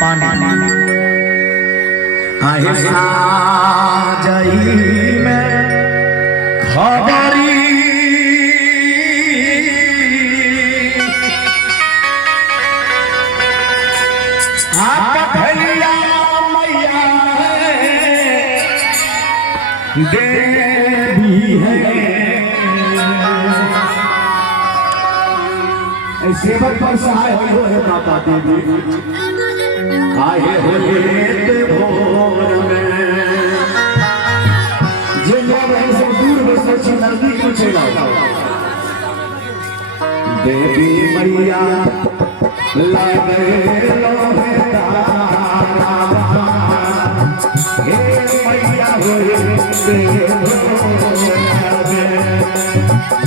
पानी आहिस्ता जई में खबरी भैया मैया देवी है सेवक पर सहाय हो माता देवी आए हो भोर में से दूर बसे नजदीक चला देवी मैया लगे लोहे हे मैया हो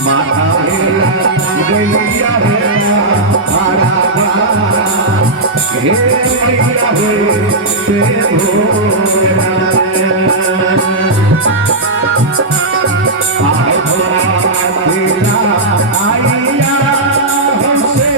माता गैया हे मैया आइया हमसे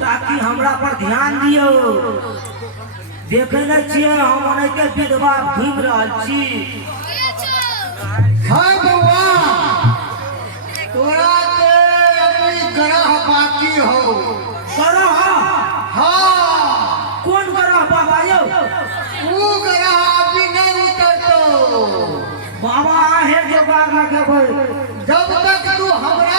ताकि हमरा पर ध्यान दियो। देखे न छिए हम अनेके विधवा घूम रहल छी। हां बउआ तोरा के अपनी ग्रह बाकी हो। ग्रह? हां कौन ग्रह बाबा यो? वो ग्रह अभी नहीं उतरतो। बाबा आहे जोगार लगाबे। जब तक तू हमरा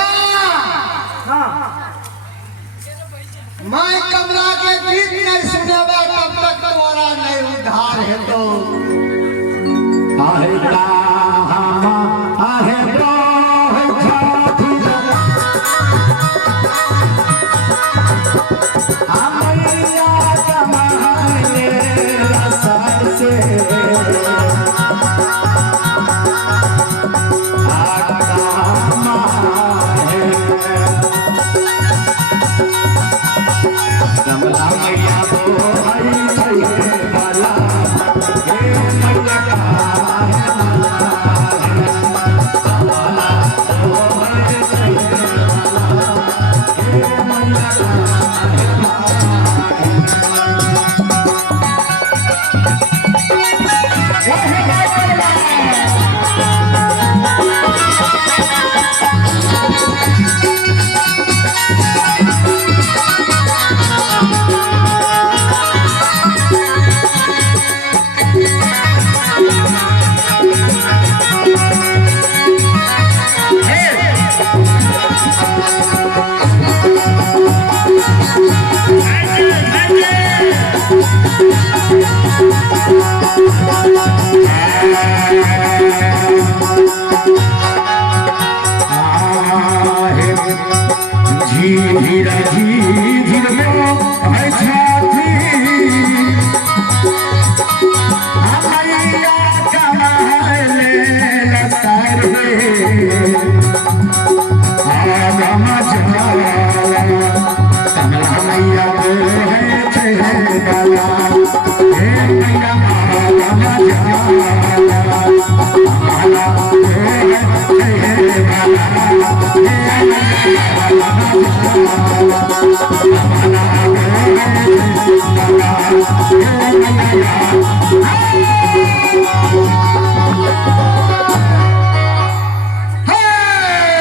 माई कमला के गीत नहीं सुनेबा तब तक तोरा नहीं उद्धार हेतो। आहे रामा आहे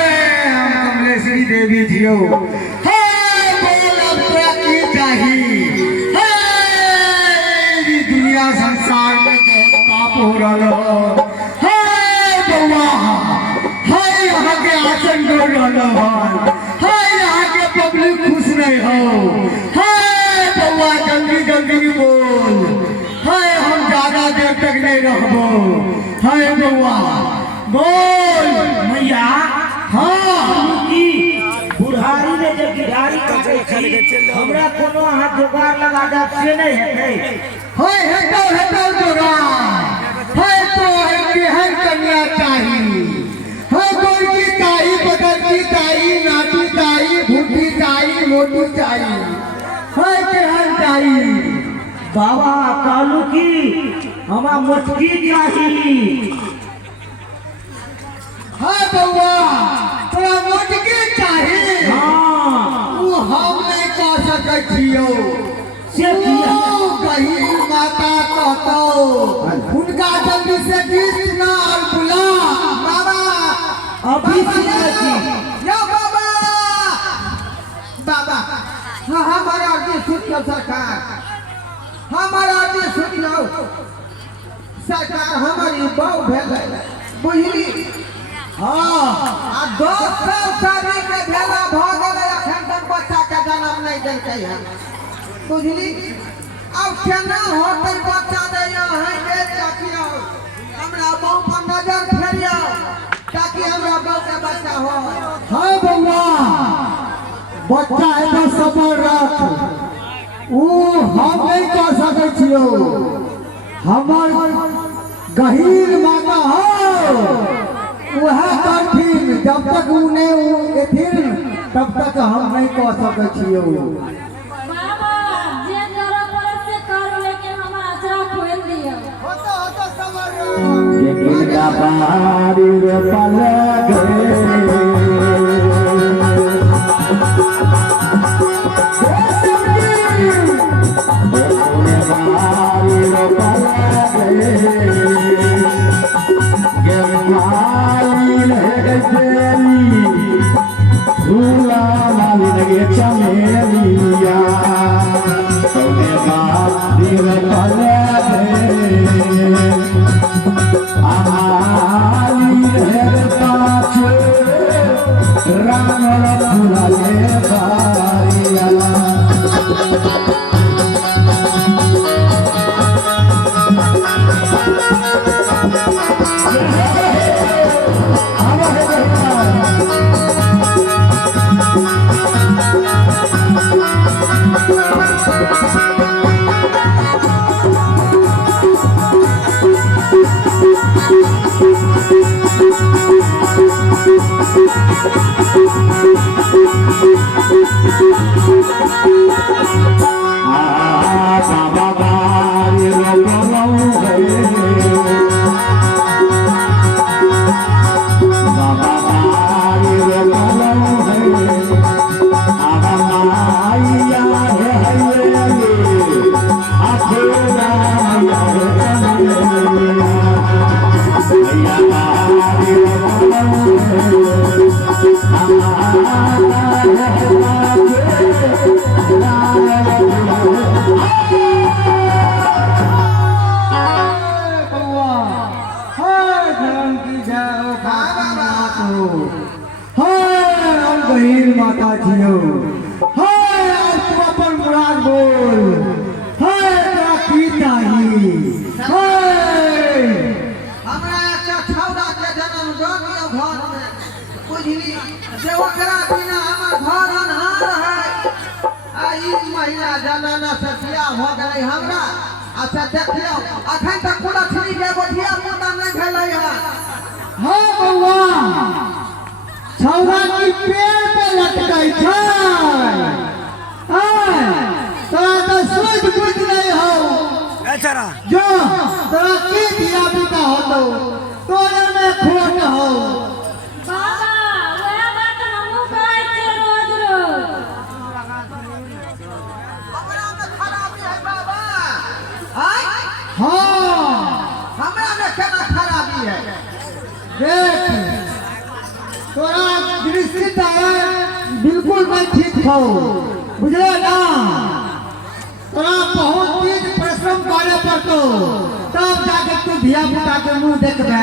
कमलेश्वरी देवी जियो दुनिया संसार में बहुत पाप हो रहा है बउआ है यहाँ के आसन डोल रहा है यहाँ के पब्लिक खुश नहीं हो है बउआ जल्दी जल्दी बोल है हम ज्यादा देर तक नहीं रहबो है बउआ बोल मैया हाँ की बुढ़ारी में जब गिधारी काटे छी हमरा कोनो हाथ जोगाड़ लगा दे से नहीं हेतै होय हेतौ जोगा होय तो हर कन्या चाही होय गोर की ताई बदल की ताई नाटी ताई भूटी ताई मोटी ताई होय केहन ताई बाबा कालू की हमा मुटकी चाही हाँ बउआ तोरा मोटकी चाही हाँ वो हम नहीं कह सकै छियो से किया गहीर माता कहतो उनका जल्दी से गीत ना और बुला बाबा अभी सुनती यो बाबा बाबा हाँ हमारा अर्जी सुन लो सरकार हमारा अर्जी सुन लो सरकार हमारी बहु भेल बुझली हाँ आ 10 साल शादी के भेला भ गेलै अखन तक बच्चा के जन्म नहीं देलकै है बुझली अब केना होतै बच्चा दैया है के ताकियो हमरा बहु पर नजर फेरियो ताकि हमरा बहु के बच्चा हो हां बउआ बच्चा एना सबर रख ऊ हम नहीं कह सकै छियो हमर गहीर माता हो वह करथिन जब तक ऊ नहीं एथिन तब तक हम नहीं कह सकै छियो बाबा जे करो पर से कर लेके हमरा आचरा खोल दियो होता समझ गिरगा बारी रे पल चमेलिया तोने बारी रे पल राम फुलाले बारिया माता जियो हाय आज तू अपन मुराद बोल हाय तोरा की चाही हाय हमरा अच्छा छौड़ा के जन्म दो दियो घर में बुझली जे ओकरा बिना हमर घर अनहार है आ ई महिला जनाना से बियाह हो गेलै हमरा अच्छा देखियो अखन तक कुलछनी के गोठिया मुंडा नहीं भेलै है हां बउआ छौड़ा की पेड़ पे लटकै छै तोरा तो सोच बुझ नहीं हो जो तोरा की दिया पिता होतो तोरे में खोट हो बाबा वह बात हमहु कहै छियै रोज रोज हमरा में खराबी है बाबा हाँ हमरा में केना खराबी है? देख तोरा दृष्टि बिल्कुल नहीं ठीक हो, बुझले ना? तोरा बहुत तेज परिश्रम करे पड़तो, तब जाके तू धिया पुता के मुंह देखबे।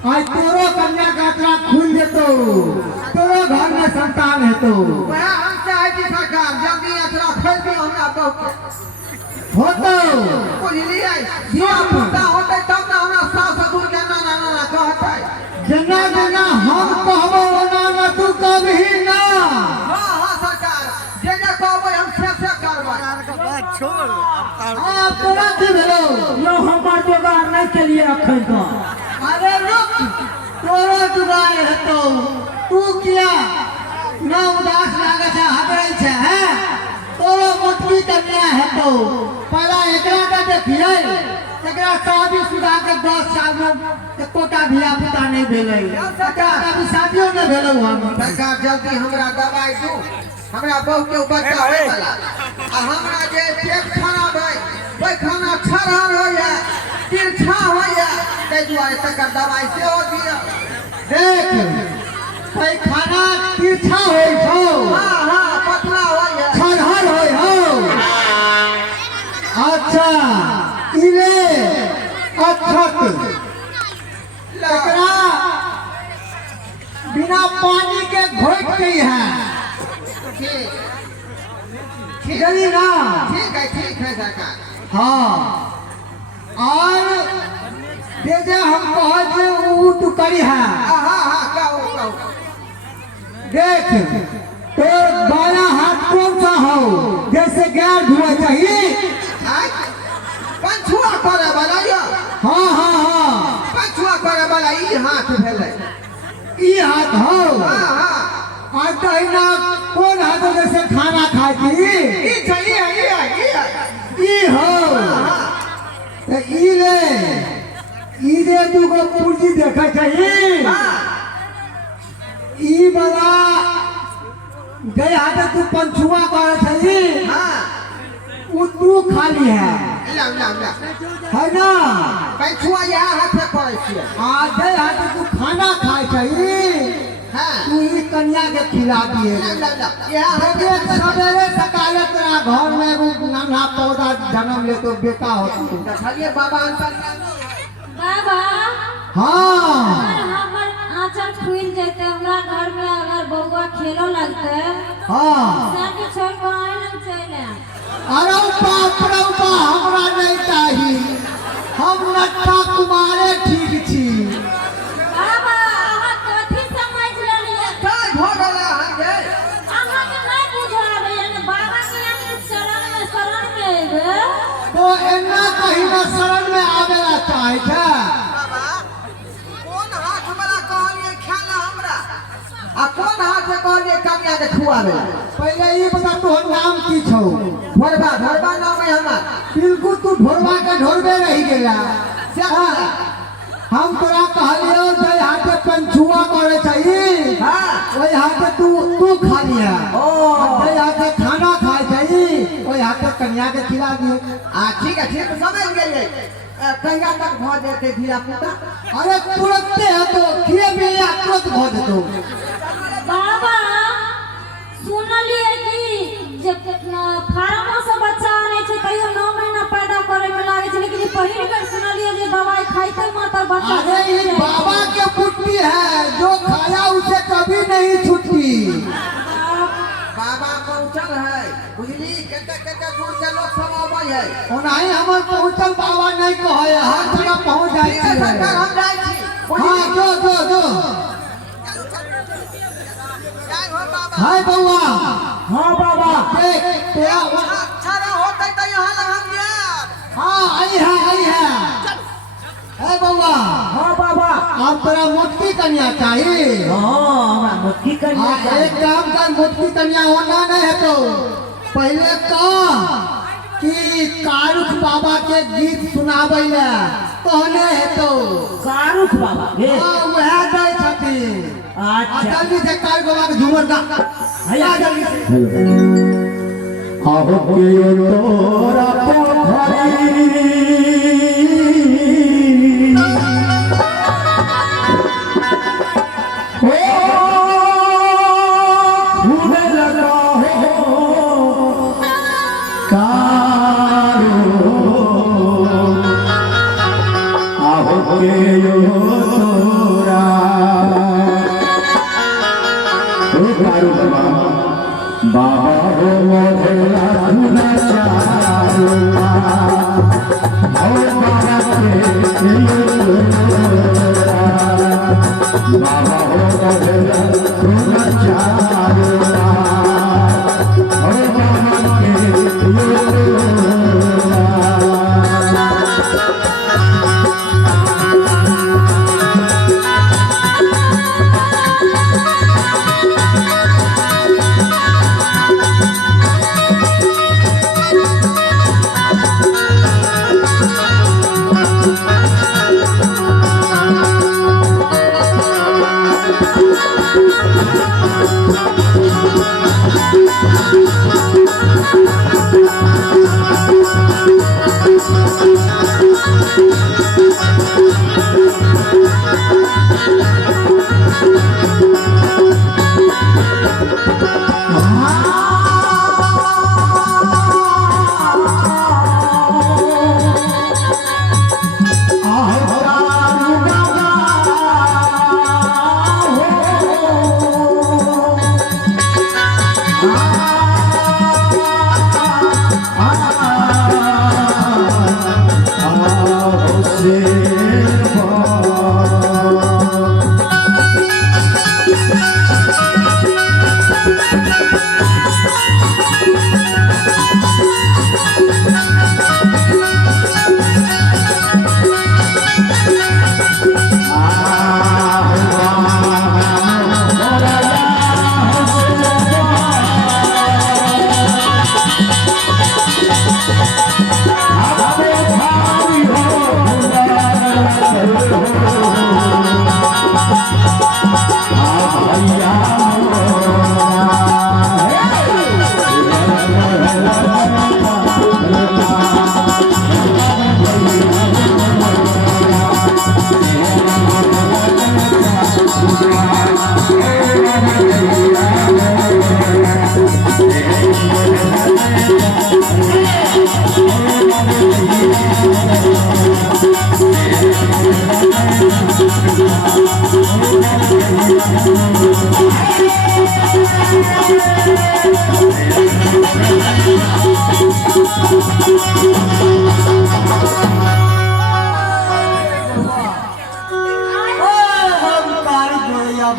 आज तोरो कन्या का अतरा खुल जेतो, तोरो घर में संतान हेतो। वह हम चाहे कि सरकार जल्दी अतरा खोल दियो हमरा बहू के। होतो बुझलिए? धिया पुता होते तब ना हमरा सास ससुर के ना ना ना कहते। जना जना हम कहबो ओना ना तू कभी ना। हाँ हाँ सरकार, जे जे कहबो हम से करबै। हां तोरा की भेलो? यो हमर जोगार नहीं केलिए अखन तो। अरे रुक, तोरो जुगाड़ हेतो, तू किया ना उदास लागे छे, हबरै छे हैं? तोरो मोटकी कन्या हेतो, पहला एकरा के देखिए, एकरा शादीशुदा के 10 साल में एकोटा धिया पुता नहीं भेलै, एकरा अभी शादियो नहीं भेलै हम। सरकार जल्दी हमरा दवाई दू, हमरा बहू के बच्चा होय वाला, आ हमरा जे पेट खराब है, वही खाना छरहर होइए, तिरछा होइए, ताहि दुआरे सरकार दवाई सेहो दिअ। देख पैखाना तिरछा होय छौ, हाँ हाँ पतला होइए। छरहर होय हो। अच्छा इले अक्षत एकरा बिना पानी के घोट गई है, ठीक ठीक जली ना? ठीक है सरकार। हाँ और जे हम कहै उ तू करी है। हाँ हाँ कहो। देख तो बाया हाथ कौन सा हो, जैसे गैर धुआ चाहिए? पंछुआ करे वाला यो। हाँ पंछुआ करे वाला ई हाथ भेलै। ई हाथ हो। हाँ आज तहिना कौन हाथ हो जैसे खाना खाती? ई चलिए ई हो। तो ई ले दूगो पूर्जी देखे चाहिए। ई वाला गए हाथ तू पंछुआ करे चाहिए, उ तू खाली है है ना? पंछुआ यहाँ हाथ से करे छियै। आज गए हाथ तू खाना खाए चाहिए, तू ई कन्या के खिला दिए। देख सवेरे सकाले तेरा घर में एगो नन्हा पौधा जन्म ले तो बेटा होती। चलिए बाबा बाबा हाँ अगर हमर आंचल खुल जेते, हमरा घर में अगर बउआ खेलो लगते, हाँ साथी छोड़ के आए लग चले। अरे बाप रे बा, हमरा नहीं चाहिए, हम नट्ठा कुमारे ठीक छी। बाबा अहाँ कथी समझ लेलिए? काय भ गेला हंगे? अहाँ के नहीं बुझावे यानी बाबा के यानी शरण में एबे। तो एना कहीं ना शरण में आवेला चाहे छे। बाबा कौन हाथ वाला कहलिए खाना हमरा, आ कौन हाथ से कहलिए कन्या के खुआवे? पहले ये बता तोहर नाम की छौ? ढोरबा नाम है हमार। बिल्कुल तू ढोरबा के ढोरबे रही गेला। हाँ, हम तोरा कहलियो जे हाथे पंछुआ करे चाहिए, वही हाथे तू खा लिया। जे हाथे खाना खाए चाहिए, वही हाथे कन्या के खिला दिए। ठीक है समझ गेलिए। कहिया तक भ जेते धिया पुता? अरे तुरंते है तो खिए मिले तुरंत भ जेतो। बाबा सुनलिए कि जब फार्म से बच्चा आने छै तैयो 9 महीना पैदा तो बच्चा अरे ये बाबा के पुट्टी है, जो खाया उसे कभी नहीं छुट्टी। बाबा पहुंचल है, बुझली केते केते दूर के लोग सब आबै है। ओनाही हमर पहुंचल बाबा नहीं कहे, हर जगह पहुंच जाई ठीक है सरकार, हम जाई छी। हाँ जो जय हो बाबा। हाय बउआ, हाँ बाबा देख तेरा अच्छा ना होतै त यहाँ लग हम जाब। हाँ आई है बउआ। हाँ बाबा आप तेरा मोटकी कन्या चाहिए। हाँ हमरा मुट्ठी कन्या हाँ, चाहिए। एक काम कर, मोटकी कन्या होना नहीं है तो पहले कह कि कारुख बाबा के गीत सुनाबै ले कहने है तो कारुख बाबा के हाँ वह दे छथिन। अच्छा जल्दी से कारुख बाबा के झूमर गा भैया जल्दी से आहो के तोरा पोखरी ओ खूबे लगा हो कारो आहो के तोरा ओ कारो बाबा हो मोहला धुना चारुआ हो बाबा के बाबा हो मोहला धुना चारुआ हो बाबा के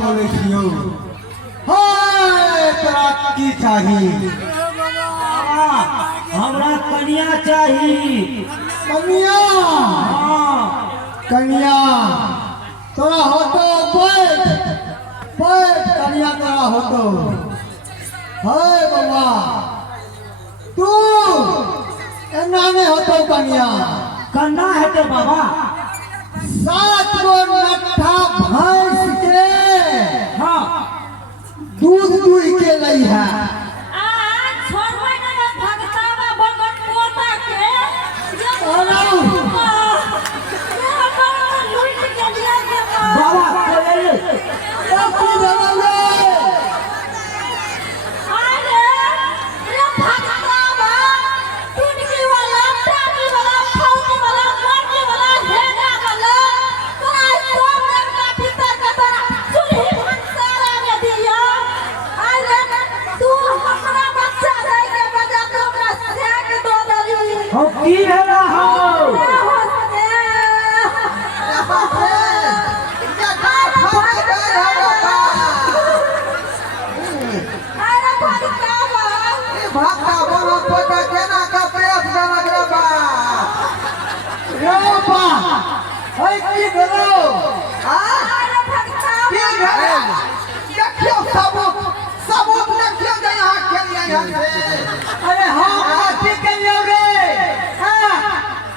बोले छियो हाय तोरा की चाही हमरा कन्या चाहिए। कन्या हाँ कन्या तोरा होतो बैठ बैठ कन्या तोरा होतो हाय बाबा तू एना नहीं होतो कन्या कन्ना है तो बाबा 7 गो नट्ठा भैंस के हाँ दूध दुई के लई है छोड़बै ना भगतावा भगत पोता के लूट के दिया के बाबा बोले अरे रे भगतावा टुटकी वाला टाटी वाला फौजी वाला मोटी वाला हेगा वाला हो की भेला हो अरे बाप रे क्या भाग गए हो भागता बोलो पता केना का पेट जनक रे बा रे बा ओए की भेलो की भेल देखियो सबूत देखियो जे यहाँ खेलिए यहाँ से अरे हम कथी करियो रे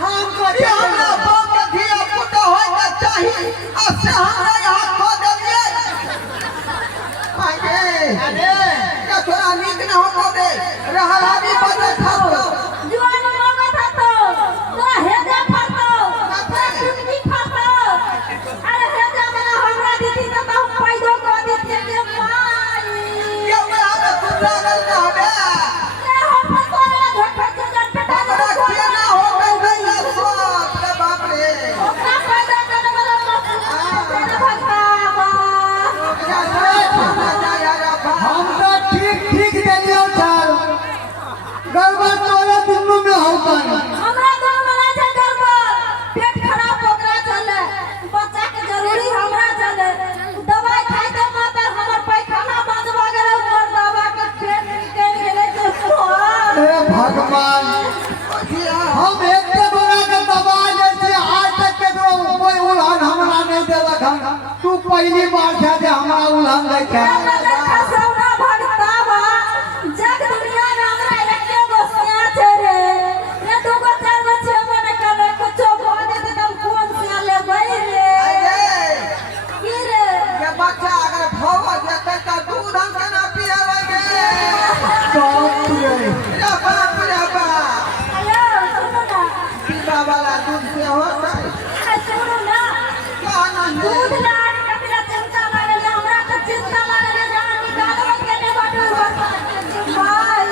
हम कथी हमरा बाप के धिया पुता होय के चाही आ से हमरा यहाँ खो देलिए आगे अरे क्या थोड़ा नीक न हो दे रहलानी बजे खातो जुआन मौका था तो तोरा हेजा फरतो तोरा टुकनी फरतो अरे हेजा में हमरा दीदी तो हम पैदो को देते के माई ये मैं हमें कुत्ता गल ना हबे ले हम तो रे धोखा के जन बेटा हमरा के ना हो गई ना सोच रे बाप रे ओकरा पैदा करे वाला मत तेरे भगवा हम तो ठीक देलियो चल गड़बड़ तोरे दुनू में होतन हमरा गांव में नहीं छै गड़बड़ पेट खराब ओकरा चले बच्चा के जरूरी हमरा चले दवाई खाई तो माता हमर पैखाना बंद भ गेलै मोर दवा के पेट निकल गेलै तो हे भगवान हम एक बोरा के दबा दै छी आज तक के कोई उड़ान हमरा नहीं देलक हन तू पहली बार छै जे हमरा उड़ान दै छै खसौना भगता बा जग दुनिया में हमरा एके गो सिया छै रे ये दू गो चार गो छे मने करे कुछो भ जेते त हम कोन सिया लेबै रे की रे ये बच्चा अगर भव जेते त दूध हम केना पियावे गे बाप रे रे बाप रे बा हेलो सुनो ना पीवा वाला दूध से होता है सुनो ना कहना दूध लाग कपिला चिंता लागल हमरा त चिंता लागल जहां निकालबै केने बाटू भाई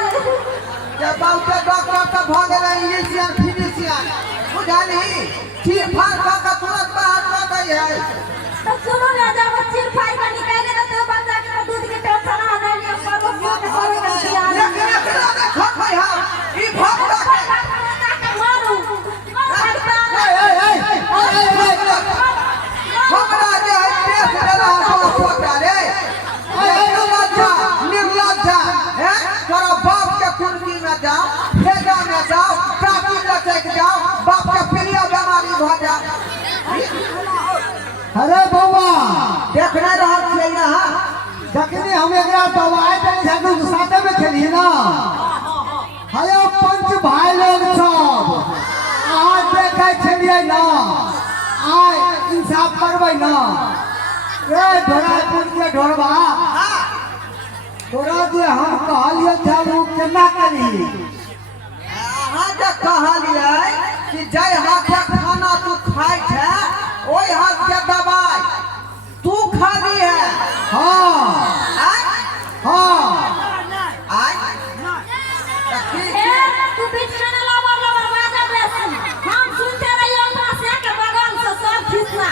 ये बाउटे डॉक्टर त भ गेलै इंग्लिशियन फिजिशियन बुझाली ठीक फाड़ का तुरंत बाहर कर गई है तो सुनो ना जब चिर फाई का निकाले तो बच्चा के दूध के टेंशन आ नहीं लियो करो करो कर दिया एकरा देखो भाई हम ई भक्ता के मारू भगता हमरा जे है पेट देला बाप पोता रे ए बच्चा निर्लज्ज है तोरा बाप के कुंडी में जाओ भेजा में जाओ काटी लचक जाओ बाप के प्रिय बीमारी भ जा अरे बौआ देख नहीं रहल छियै यहाँ जखनी हम एकरा दवाई देने छलू साथे में खेली ना हेलो पंच भाई लोग सब आज देखे छलिए ना आय इंसाफ करबै ना रे ढोरापुर के ढोरबा तोरा जे हम कहलिए छलू केना करी अहाँ जे कहलियै कि जय हाथे खाना तू खाइ छै ओहि हाथ के दवाई तू खाली है हाँ आय हाँ आय देखी ए तू बीच में ना लवर बाजा बेसी हम सुनते रहियो ओकरा से के बगल से सब खिसना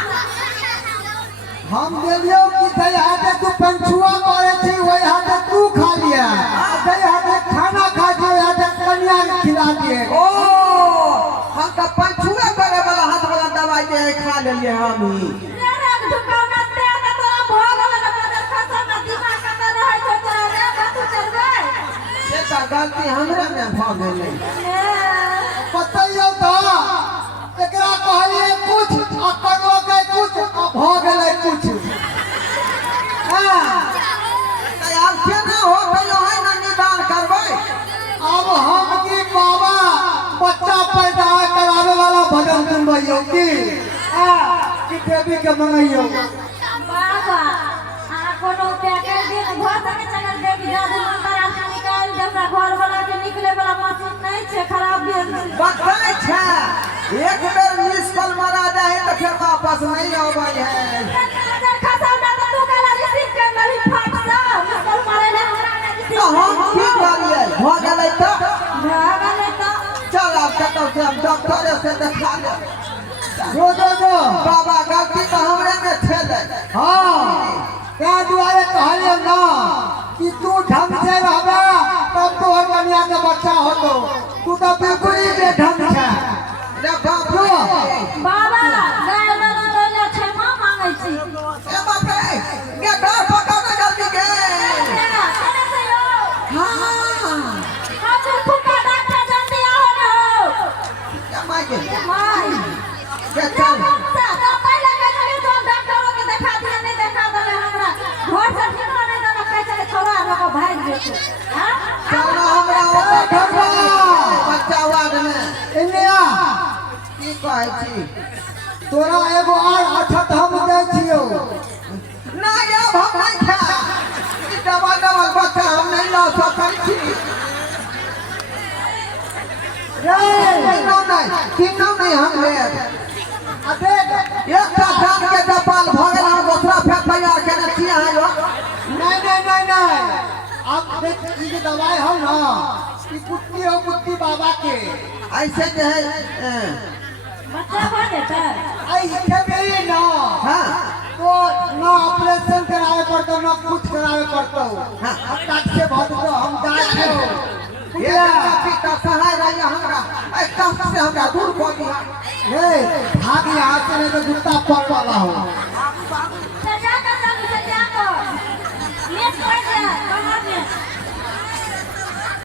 हम देलियो कि जय हाथे तू पंचुआ करे छी ओहि हाथे तू खा लिया जय हाथे खाना खा छी ओहि हाथे कन्या के खिला दिए ओ हम तो पंचुए करे वाला हाथ वाला दवाई जे है खा लेलिए हम ही तेरा दुकान ते त तोरा भोगल न बदल खसर न दिमाग का रहे छै तोरा रे बातू चल गए ये तो गलती हमरे में भ गेलै बतैयो तो एकरा कहलिए कुछ आ करलो के कुछ आ भ गेलै कुछ हां अब केना हो गयो है ना निदान करबै अब हम की बाबा बच्चा पैदा करावे वाला भजन सुनबैयो की कि देवी के मंगैयो बाबा आ कोनो पैकेट दिन घर तक चलल देवी जादू मंत्र आके निकाल दे हमरा घर वाला के निकले वाला मशीन नहीं छै खराब भेल छै बताय छै एक बेर मिस कॉल मारा जाए तो फिर वापस नहीं आबै है अगर खसा ना तो तू कला रिसीव कर लली फट सा मुसल मारे ले हमरा ने तो हम की करिए भ गेलै तो भागले तो चल अब कतौ से हम डॉक्टर से दिखा ले जो बाबा गलती तो हमरे में छेलै हाँ क्या दुआरे कहलिए ना कि तू ढंग से रहबा तब तोहर कन्या के बच्चा होतो तू तो बिल्कुल ही बेढंग कहै छी तोरा एगो और अठत हम दे छियो। नहीं अब हम नहीं खा डबल डबल बच्चा हम नहीं ला सकै छी तीनों नहीं हम ले आ देख एक काम के डबल भ गेल हम दूसरा फेर तैयार केने छी अहाँ यो नहीं अब देख ई जे दवाई हो ना ई कुट्टी हो कुट्टी बाबा के ऐसे जे है बच्चा हो जेतै आई के भी ना हां तो ना ऑपरेशन करावे पड़तो ना कुछ करावे पड़तो। हाँ। अब तक से बहुत तो हम जाए हो ये काफी का सहाय रही हमरा ए कष्ट से हमरा दूर कर दिया ए भाग यहाँ से नहीं तो जूता पड़ वाला हो।